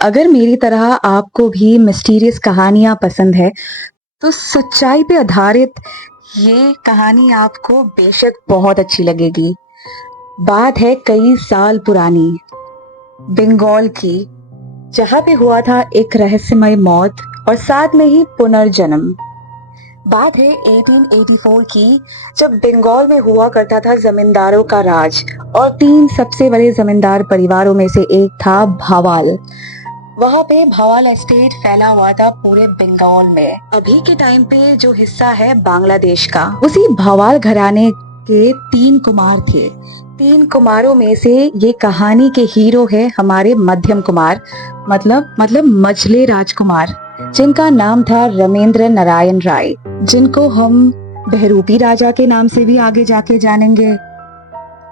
अगर मेरी तरह आपको भी मिस्टीरियस कहानियां पसंद है तो सच्चाई पे आधारित ये कहानी आपको बेशक बहुत अच्छी लगेगी। बात है कई साल पुरानी बंगाल की, जहां पे हुआ था एक रहस्यमय मौत और साथ में ही पुनर्जन्म। बात है 1884 की, जब बंगाल में हुआ करता था जमींदारों का राज और तीन सबसे बड़े जमींदार परिवारों में से एक था भावाल। वहां पे भावाल एस्टेट फैला हुआ था पूरे बंगाल में। अभी के टाइम पे जो हिस्सा है बांग्लादेश का, उसी भावाल घराने के तीन कुमार थे। तीन कुमारों में से ये कहानी के हीरो है हमारे मध्यम कुमार, मतलब मझले राजकुमार, जिनका नाम था रमेंद्र नारायण राय, जिनको हम बहरूपी राजा के नाम से भी आगे जाके जानेंगे,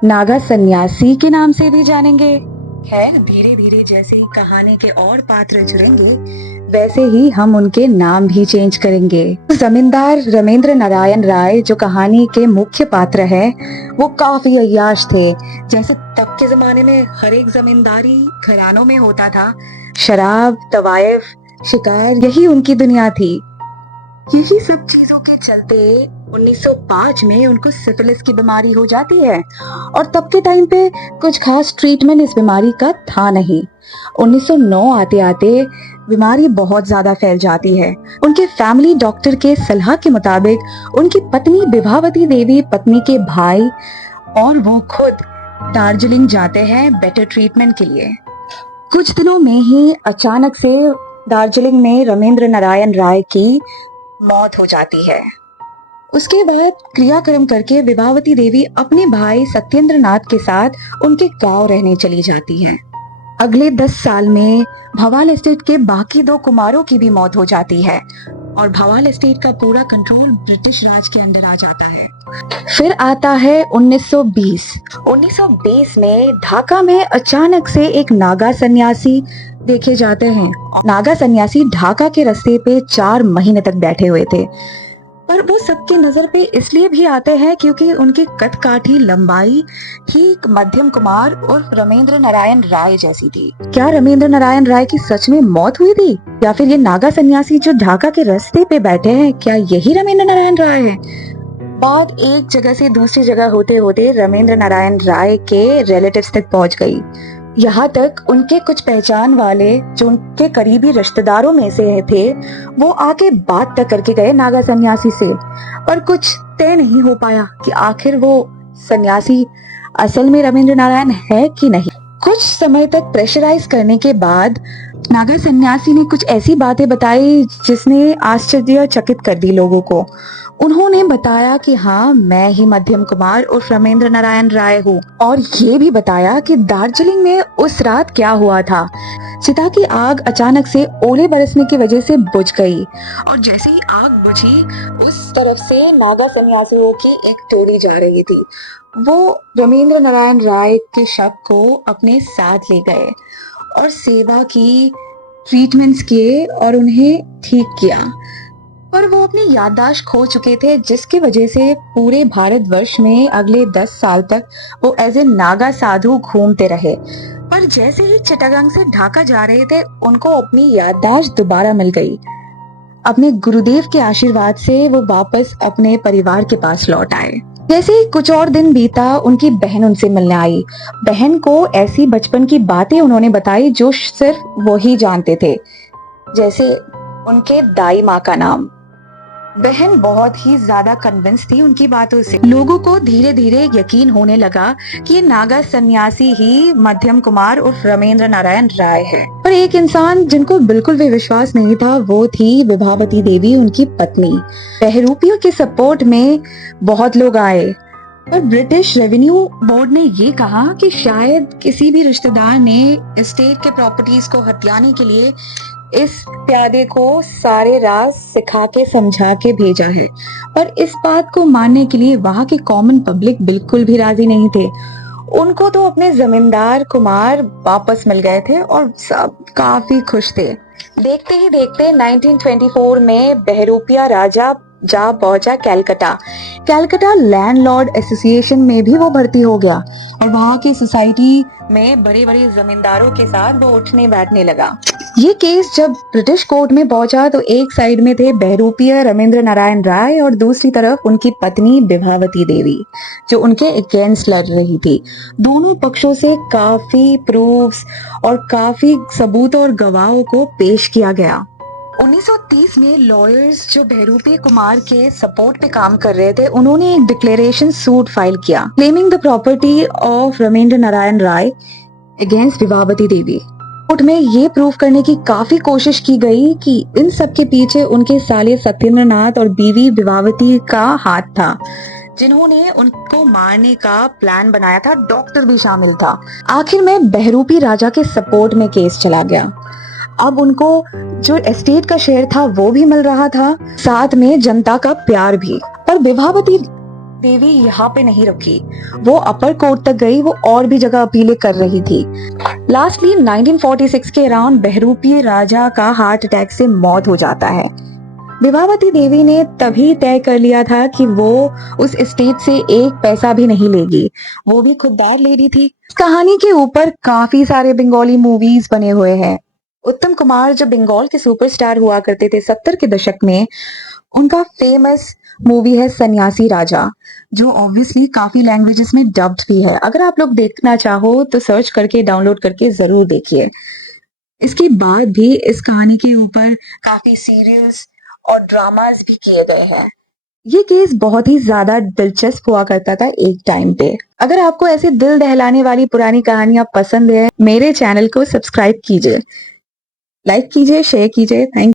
नागा सन्यासी के नाम से भी जानेंगे। खैर, धीरे धीरे जैसे ही कहानी के और पात्र जुड़ेंगे वैसे ही हम उनके नाम भी चेंज करेंगे। जमींदार रमेंद्र नारायण राय जो कहानी के मुख्य पात्र है, वो काफी अय्याश थे। जैसे तब के जमाने में हर एक जमींदारी घरानों में होता था। शराब, तवायफ, शिकार, यही उनकी दुनिया थी। यही सब चीजों के चलते 1905 में उनको सिफिलिस की बीमारी हो जाती है और तब के टाइम पे कुछ खास ट्रीटमेंट इस बीमारी का था नहीं। 1909 आते आते बीमारी बहुत ज्यादा फैल जाती है। उनके फैमिली डॉक्टर के सलाह के मुताबिक उनकी पत्नी विभावती देवी, पत्नी के भाई और वो खुद दार्जिलिंग जाते हैं बेटर ट्रीटमेंट के लिए। कुछ दिनों में ही अचानक से दार्जिलिंग में रमेंद्र नारायण राय की मौत हो जाती है। उसके बाद क्रियाक्रम करके विभावती देवी अपने भाई सत्येंद्र नाथ के साथ उनके गांव रहने चली जाती हैं। अगले 10 साल में भवाल एस्टेट के बाकी दो कुमारों की भी मौत हो जाती है और भवाल एस्टेट का पूरा कंट्रोल ब्रिटिश राज के अंदर आ जाता है। फिर आता है 1920। 1920 में ढाका में अचानक से एक नागा सन्यासी देखे जाते हैं। नागा सन्यासी ढाका के रास्ते पे 4 महीने तक बैठे हुए थे, पर वो सबके नजर पे इसलिए भी आते हैं क्योंकि उनकी कदकाठी लंबाई ठीक मध्यम कुमार और रमेंद्र नारायण राय जैसी थी। क्या रमेंद्र नारायण राय की सच में मौत हुई थी या फिर ये नागा सन्यासी जो ढाका के रास्ते पे बैठे हैं, क्या यही रमेंद्र नारायण राय है? बात एक जगह से दूसरी जगह होते होते रमेंद्र नारायण राय के रिलेटिव्स तक पहुंच गई। यहाँ तक उनके कुछ पहचान वाले जो उनके करीबी रिश्तेदारों में से थे, वो आके बात तक करके गए नागा सन्यासी से, पर कुछ तय नहीं हो पाया कि आखिर वो सन्यासी असल में रमेंद्र नारायण है कि नहीं। कुछ समय तक प्रेशराइज करने के बाद नागा सन्यासी ने कुछ ऐसी बातें बताई जिसने आश्चर्यचकित कर दी लोगों को। उन्होंने बताया कि हाँ, मैं ही मध्यम कुमार और रमेंद्र नारायण राय हूँ, और ये भी बताया कि दार्जिलिंग में उस रात क्या हुआ था। चिता की आग अचानक से ओले बरसने की वजह से बुझ गई और जैसे ही आग बुझी उस तरफ से नागा सन्यासियों की एक टोली जा रही थी। वो रमेंद्र नारायण राय के शव को अपने साथ ले गए और सेवा की, ट्रीटमेंट्स किए और उन्हें ठीक किया। पर वो अपनी याददाश्त खो चुके थे, जिसकी वजह से पूरे भारतवर्ष में अगले 10 साल तक वो एज ए नागा साधु घूमते रहे। पर जैसे ही चिटागांग से ढाका जा रहे थे, उनको अपनी याददाश्त दोबारा मिल गई। अपने गुरुदेव के आशीर्वाद से वो वापस अपने परिवार के पास लौट आए। जैसे ही कुछ और दिन बीता, उनकी बहन उनसे मिलने आई। बहन को ऐसी बचपन की बातें उन्होंने बताई जो सिर्फ वो ही जानते थे, जैसे उनके दाई माँ का नाम। बहन बहुत ही ज्यादा कन्विंस थी उनकी बातों से। लोगों को धीरे धीरे यकीन होने लगा कि ये नागा सन्यासी ही मध्यम कुमार और रमेंद्र नारायण राय है। पर एक इंसान जिनको बिल्कुल भी विश्वास नहीं था, वो थी विभावती देवी, उनकी पत्नी। बहरूपियों के सपोर्ट में बहुत लोग आए, पर ब्रिटिश रेवेन्यू बोर्ड ने ये कहा कि शायद किसी भी रिश्तेदार ने एस्टेट के प्रॉपर्टीज को हथियाने के लिए इस प्यादे को सारे राज सिखा के समझा के भेजा है। पर इस बात को मानने के लिए वहां की कॉमन पब्लिक बिल्कुल भी राजी नहीं थे। उनको तो अपने जमींदार कुमार वापस मिल गए थे और सब काफी खुश थे। देखते ही देखते 1924 में बहरूपिया राजा जा पहुंचा कैलकटा लैंडलॉर्ड एसोसिएशन में भी वो भर्ती हो गया और वहां की सोसाइटी में बड़े बड़े जमींदारों के साथ वो उठने बैठने लगा। ये केस जब ब्रिटिश कोर्ट में पहुंचा तो एक साइड में थे बहरूपीय रमेंद्र नारायण राय और दूसरी तरफ उनकी पत्नी विभावती देवी जो उनके अगेंस्ट लड़ रही थी। दोनों पक्षों से काफी प्रूफ्स और काफी सबूत और गवाहों को पेश किया गया। 1930 में लॉयर्स जो बहरूपी कुमार के सपोर्ट पे काम कर रहे थे उन्होंने एक डिक्लेरेशन सूट फाइल किया claiming the property of Ramendra Narayan Roy against Bibhavati Devi. Court में ये प्रूव करने की काफी कोशिश की गई कि इन सब के पीछे उनके साले सत्येंद्र नाथ और बीवी विभावती का हाथ था जिन्होंने उनको मारने का प्लान बनाया था। डॉक्टर भी शामिल था। आखिर में बहरूपी राजा के सपोर्ट में केस चला गया। अब उनको जो एस्टेट का शेयर था वो भी मिल रहा था, साथ में जनता का प्यार भी। पर विभावती देवी यहाँ पे नहीं रुकी, वो अपर कोर्ट तक गई, वो और भी जगह अपीलें कर रही थी। लास्टली 1946 के अराउंड बहरूपी राजा का हार्ट अटैक से मौत हो जाता है। विभावती देवी ने तभी तय कर लिया था कि वो उस एस्टेट से एक पैसा भी नहीं लेगी, वो भी खुददार लेडी थी। इस कहानी के ऊपर काफी सारे बंगाली मूवीज बने हुए हैं। उत्तम कुमार जो बंगाल के सुपरस्टार हुआ करते थे 70 के दशक में, उनका फेमस मूवी है सन्यासी राजा जो ऑब्वियसली काफी लैंग्वेजेस में डब्ड भी है। अगर आप लोग देखना चाहो तो सर्च करके डाउनलोड करके जरूर देखिए। इसके बाद भी इस कहानी के ऊपर काफी सीरियल्स और ड्रामास भी किए गए हैं। ये केस बहुत ही ज्यादा दिलचस्प हुआ करता था एक टाइम पे। अगर आपको ऐसे दिल दहलाने वाली पुरानी कहानियां पसंद है, मेरे चैनल को सब्सक्राइब कीजिए, लाइक कीजिए, शेयर कीजिए। थैंक